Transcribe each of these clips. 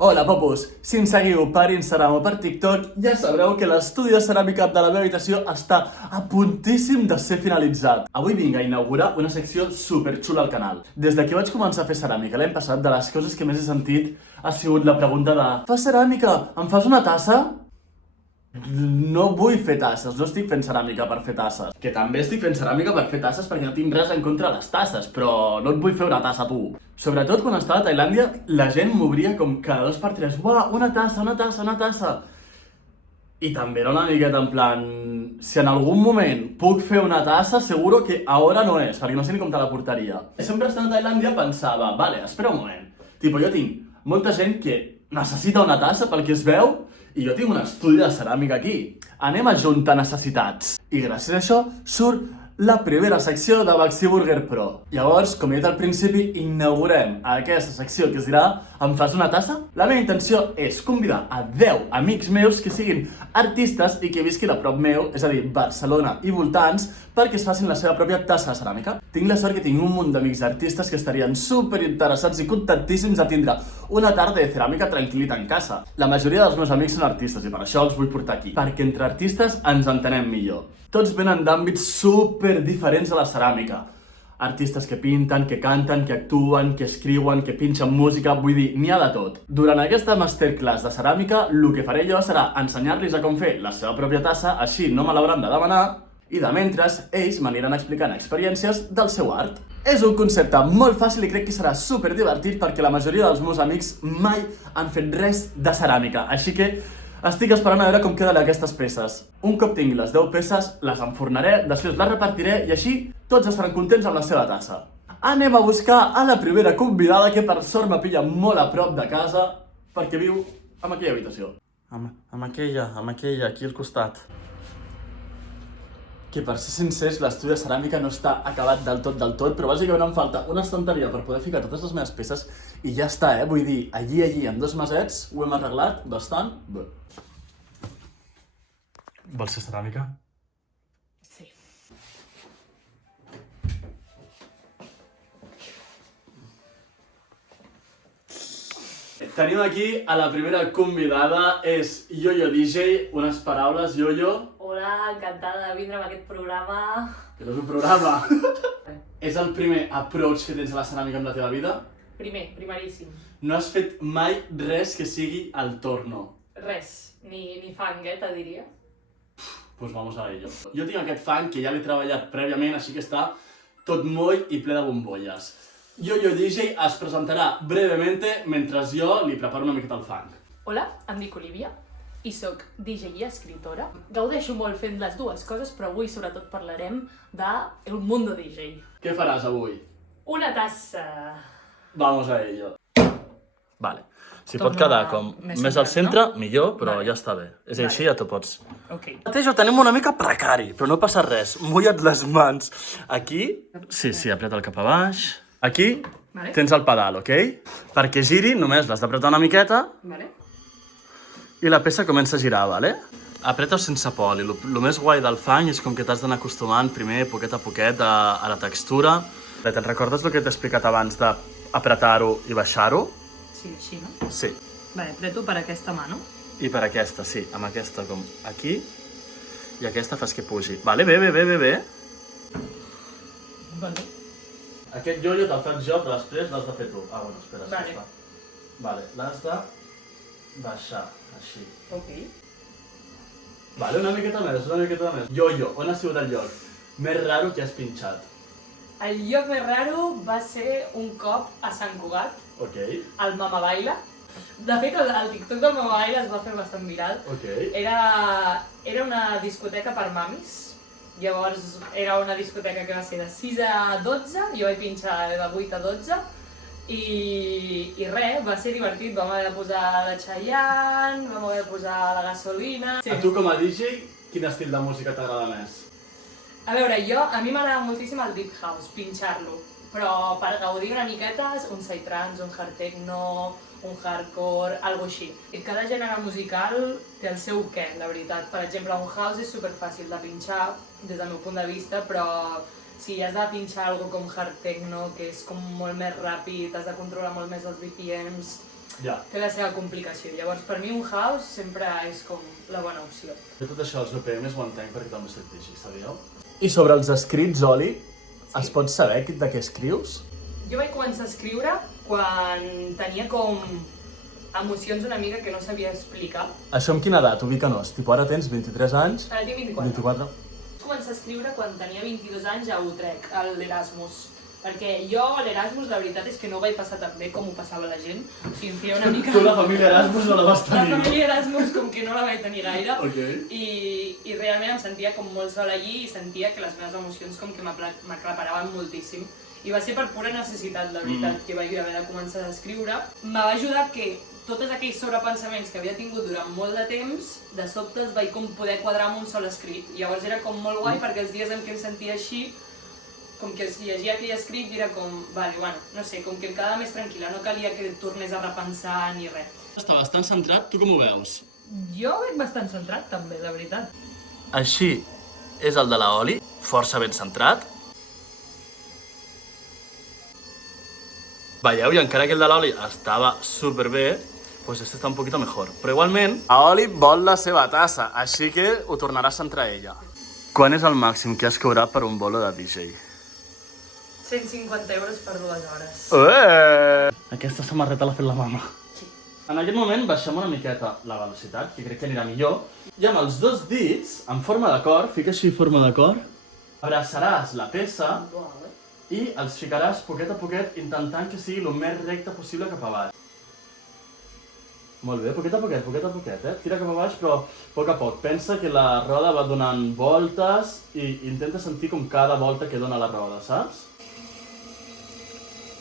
Hola, popos! Si em seguiu per Instagram o per TikTok, ja sabreu que l'estudi de ceràmica de la meva habitació està a puntíssim de ser finalitzat. Avui vinc a inaugurar una secció superxula al canal. Des de que vaig començar a fer ceràmica l'any passat, de les coses que més he sentit ha sigut la pregunta de «Fas ceràmica? Em fas una tassa?» No vull fer tasses, no estic fent ceràmica per fer tasses. Que també estic fent ceràmica per fer tasses perquè no tinc res en contra de les tasses, però no et vull fer una tassa a tu. Sobretot quan estava a Tailàndia, la gent m'obria com cada 2 per 3. Uah, una tassa, una tassa, una tassa. I també era una miqueta en plan... Si en algun moment puc fer una tassa, seguro que ara no és, perquè no sé ni com te la portaria. Sempre estant a Tailàndia pensava, vale, espera un moment. Tipo, jo tinc molta gent que necessita una tassa pel que es veu, i jo tinc un estudi de ceràmica aquí. Anem a juntar necessitats. I gràcies a això surt la primera secció de Baxi Burger Pro. Llavors, com he dit al principi, inaugurem aquesta secció que es dirà «Em fas una tassa?». La meva intenció és convidar a 10 amics meus que siguin artistes i que visquin a prop meu, és a dir, Barcelona i voltants, perquè es facin la seva pròpia tassa de ceràmica. Tinc la sort que tinc un munt d'amics artistes que estarien super interessats i contentíssims a tindre una tarda de ceràmica tranquil·lita en casa. La majoria dels meus amics són artistes i per això els vull portar aquí, perquè entre artistes ens entenem millor. Tots venen d'àmbits super diferents a la ceràmica. Artistes que pinten, que canten, que actuen, que escriuen, que pinxen música, vull dir, n'hi ha de tot. Durant aquesta masterclass de ceràmica, el que faré jo serà ensenyar-los a com fer la seva pròpia tassa, així no me l'hauran de demanar, i de mentres, ells m'aniran explicant experiències del seu art. És un concepte molt fàcil i crec que serà super divertit perquè la majoria dels meus amics mai han fet res de ceràmica, així que estic esperant a veure com queden aquestes peces. Un cop tingui les 10 peces, les enfornaré, després les repartiré i així tots estaran contents amb la seva tassa. Anem a buscar a la primera convidada que per sort me pilla molt a prop de casa perquè viu en aquella habitació. Amb aquella, aquí al costat. Que per ser sincers, l'estudi de ceràmica no està acabat del tot, però bàsicament em falta una estanteria per poder ficar totes les meves peces i ja està, vull dir, allí, en 2 mesets, ho hem arreglat bastant bé. Vols ser ceràmica? Sí. Tenim aquí a la primera convidada, és Yoyo DJ, unes paraules, Yoyo. Hola, encantada de vindre amb aquest programa. Però és un programa. És el primer approach que tens a la ceràmica amb la teva vida? Primeríssim. No has fet mai res que sigui al torno. Res, ni fang, te diria. Pues vamos a ello. Jo tinc aquest fang que ja l'he treballat prèviament, així que està tot moll i ple de bombolles. Yoyo DJ es presentarà brevemente mentre jo li preparo una miqueta el fang. Hola, em dic Olivia i sóc DJ i escritora. Gaudeixo molt fent les dues coses, però avui sobretot parlarem del mundo DJ. Què faràs avui? Una tassa. Vamos a ello. Vale. Si Torna pot quedar com més més al centrat, centre, no? millor, però Vale. ja està bé. És Vale. així, ja t'ho pots. Ok. Mateix ho tenim una mica precari, però no passa res. Mulla't les mans. Aquí, sí, apreta el cap a baix. Aquí Vale. tens el pedal, ok? Perquè giri, només l'has d'apretar una miqueta Vale. i la peça comença a girar, vale? Apreta-ho sense poli. El més guai del fang és com que t'has d'anar acostumant primer, poquet a poquet, a la textura. Te'n recordes el que t'he explicat abans d'apretar-ho i baixar-ho? Sí, així, no? Sí. Vale, apreto per aquesta mà, no? I per aquesta, sí. Amb aquesta com aquí. I aquesta fas que pugi. Vale, bé. Vale. Aquest joio te'l faig jo, però després l'has de fer tu. Ah, bueno, espera, Vale. sí, està. Vale, l'has de baixar, així. Ok. Vale, una miqueta més. Joio, on ha sigut el lloc més raro que has pinxat? El lloc més raro va ser un cop a Sant Cugat, Ok, al Mama Baila. De fet, el TikTok del Mama Baila es va fer bastant viral. ok. Era una discoteca per mamis. Llavors, era una discoteca que va ser de 6 a 12, jo vaig pinxar de 8 a 12. I res, va ser divertit. Vam haver de posar la Chayanne, vam haver de posar la gasolina. A tu com a DJ, quin estil de música t'agrada més? A veure, a mi m'agrada moltíssim el Deep House, pinxar-lo. Però per gaudir una miqueta, un psytrance, un hard techno, un hardcore, algo així. I cada gènere musical té el seu què, la veritat. Per exemple, un house és superfàcil de pinxar, des del meu punt de vista, però si has de pinxar algo com hard techno, que és com molt més ràpid, has de controlar molt més els BPMs, Ja. té la seva complicació. Llavors, per mi un house sempre és com la bona opció. Jo tot això dels BPMs ho entenc perquè també soc DJ, sabíeu? I sobre els escrits, Oli, es pot saber de què escrius? Jo vaig començar a escriure quan tenia com emocions una mica que no sabia explicar. Això amb quina edat? Ubica-nos. Tipo, ara tens 23 anys? Ara tinc 24. 24. Vaig començar a escriure quan tenia 22 anys a Utrecht, a l'Erasmus. Perquè jo a l'Erasmus la veritat és que no ho vaig passar tan bé com ho passava la gent. O sigui, em feia una mica... Tu la família Erasmus no la vas La tenir. família Erasmus com que no la vaig tenir gaire. Ok. I realment em sentia com molt sola allí i sentia que les meves emocions com que m'aclaparaven moltíssim. I va ser per pura necessitat, la veritat, que vaig haver de començar a escriure. Me va ajudar que tots aquells sobrepensaments que havia tingut durant molt de temps, de sobte els vaig com poder quadrar amb un sol escrit. Llavors era com molt guai perquè els dies en què em sentia així, com que es llegia aquell escrit i era com, vale, bueno, no sé, com que em quedava més tranquil·la, no calia que tornés a repensar ni res. Està bastant centrat, tu com ho veus? Jo ho veig bastant centrat també, la veritat. Així és el de la Oli, força ben centrat. Veieu, i encara que el de l'Oli estava superbé, pues este està un poquito mejor. Però igualment, a Oli vol la seva tassa, així que ho tornarà a centrar ella. Quan és el màxim que has cobrat per un bolo de DJ? 150 euros per 2 hores. Aquesta samarreta l'ha fet la mama. Sí. En aquest moment baixem una miqueta la velocitat, que crec que anirà millor. I amb els dos dits, en forma de cor, fica així forma de cor, abraçaràs la peça i els ficaràs poquet a poquet intentant que sigui el més recte possible cap a baix. Molt bé, poquet a poquet, Tira cap a baix, però a poc. Pensa que la roda va donant voltes i intenta sentir com cada volta que dona la roda, saps?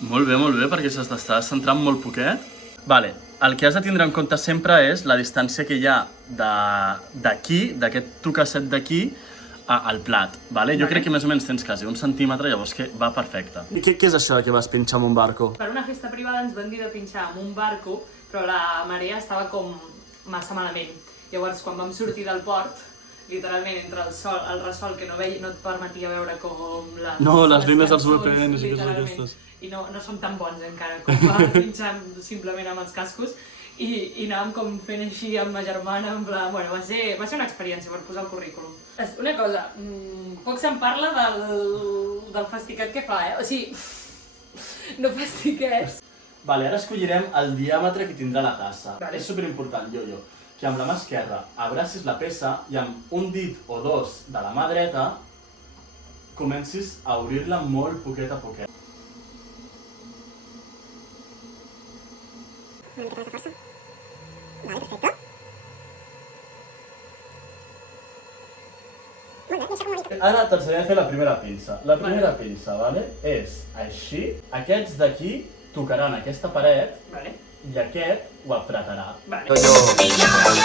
Molt bé, perquè s'està centrant molt poquet. Vale, el que has de tindre en compte sempre és la distància que hi ha d'aquí, d'aquest tocasset d'aquí, al plat, vale? Jo crec que més o menys tens quasi 1 centímetre, llavors que va perfecte. I què és això que vas pinxar amb un barco? Per una festa privada ens van dir de pinxar amb un barco, però la marea estava com massa malament. Llavors, quan vam sortir del port, literalment entre el sol, el ressol, que no et permetia veure com les... No, les línies dels cançons, VPNs i coses literalment. d'aquestes. I no són tan bons encara, com va pinxar simplement amb els cascos. I anàvem com fent així amb ma germana, en plan... Bueno, va ser una experiència per posar el currículum. Una cosa, poc se'n parla del fastiquet que fa, O sigui, no fastiquet. Vale, ara escollirem el diàmetre que tindrà la tassa. Vale. És superimportant, jo, que amb la mà esquerra abracis la peça i amb un dit o dos de la mà dreta comencis a obrir-la molt poquet a poquet. Vale, perfecto. Ara t'ensenyaré a fer la primera pinça. La primera pinça, vale, és així. Aquests d'aquí tocaran aquesta paret Vale. i aquest ho apretarà. Vale.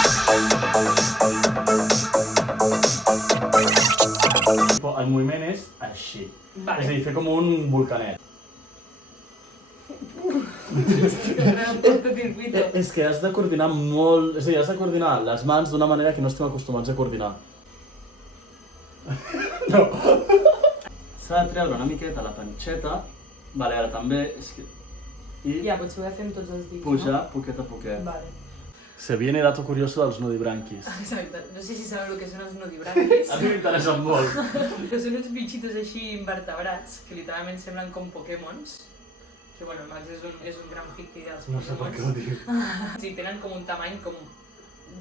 El moviment és així. Vale. És a dir, fer com un volcanet. És que has de coordinar molt... És a dir, has de coordinar les mans d'una manera que no estem acostumats a coordinar. No. S'ha de treure una miqueta la panxeta. Vale, ara també és que... I Ja, potser ho he de fer amb tots els dits, pujar no? poquet a poquet. Vale. Se viene dato curioso dels nudibranquis. Exacte. No sé si sabeu el que són els nudibranquis. A mi m'interessen molt. Que són uns bitxitos així invertebrats, que literalment semblen com Pokémons. Que bueno, el Max és un gran ficti dels No sé per què Pokémons. ho diu. Sí, tenen com un tamany com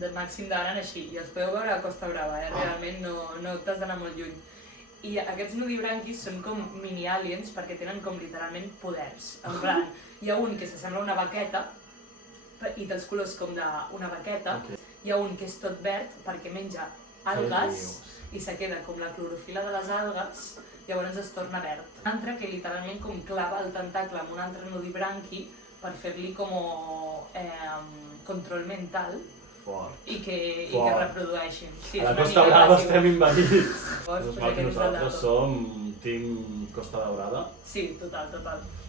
de màxim de gran així, i els podeu veure a Costa Brava, realment no t'has d'anar molt lluny. I aquests nudibranquis són com mini-aliens perquè tenen com literalment poders. En plan, hi ha un que s'assembla a una vaqueta i té els colors com d'una vaqueta, hi ha un que és tot verd perquè menja algues i se queda com la clorofila de les algues, llavors es torna verd. Un altre que literalment com clava el tentacle amb un altre nudibranqui per fer-li com control mental Fort. i que Fort. reprodueixin. Sí, A la és una Costa mica Brava agressiu. estem invadits. Llavors, Doncs pues, val que aquest és el nosaltres dato. som team Costa Daurada. Sí, total.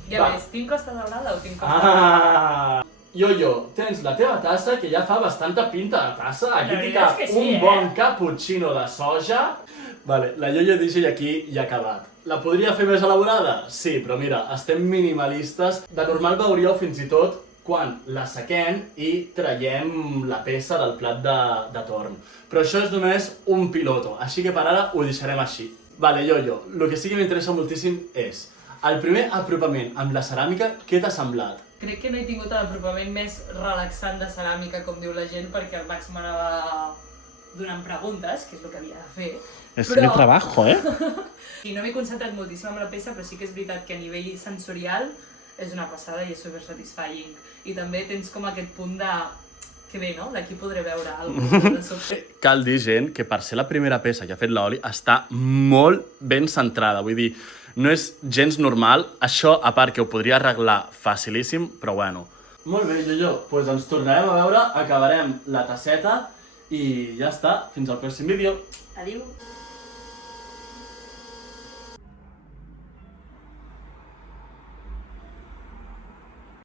Ja Va. ves, Team Costa Daurada o Team Costa Daurada? Ah! Yo, tens la teva tassa, que ja fa bastanta pinta de tassa. Aquí La t'hi veritat cap és que sí, un bon cappuccino de soja. Vale, la Yo-Yo DJ aquí ja ha acabat. La podria fer més elaborada? Sí, però mira, estem minimalistes. De normal veuríeu fins i tot quan la sequem i traiem la peça del plat de torn. Però això és només un piloto, així que per ara ho deixarem així. Vale, jo, el que sí que m'interessa moltíssim és el primer apropament amb la ceràmica, què t'ha semblat? Crec que no he tingut l'apropament més relaxant de ceràmica, com diu la gent, perquè el Max m'anava donant preguntes, que és el que havia de fer. És mi trabajo, eh? I no m'he concentrat moltíssim amb la peça, però sí que és veritat que a nivell sensorial és una passada i és super satisfying. I també tens com aquest punt de... Que bé, no? D'aquí podré veure alguna cosa de sobte. Cal dir, gent, que per ser la primera peça que ha fet l'oli està molt ben centrada. Vull dir, no és gens normal. Això, a part que ho podria arreglar facilíssim, però bueno. Molt bé, doncs ens tornarem a veure, acabarem la tasseta i ja està. Fins al pròxim vídeo. Adiu!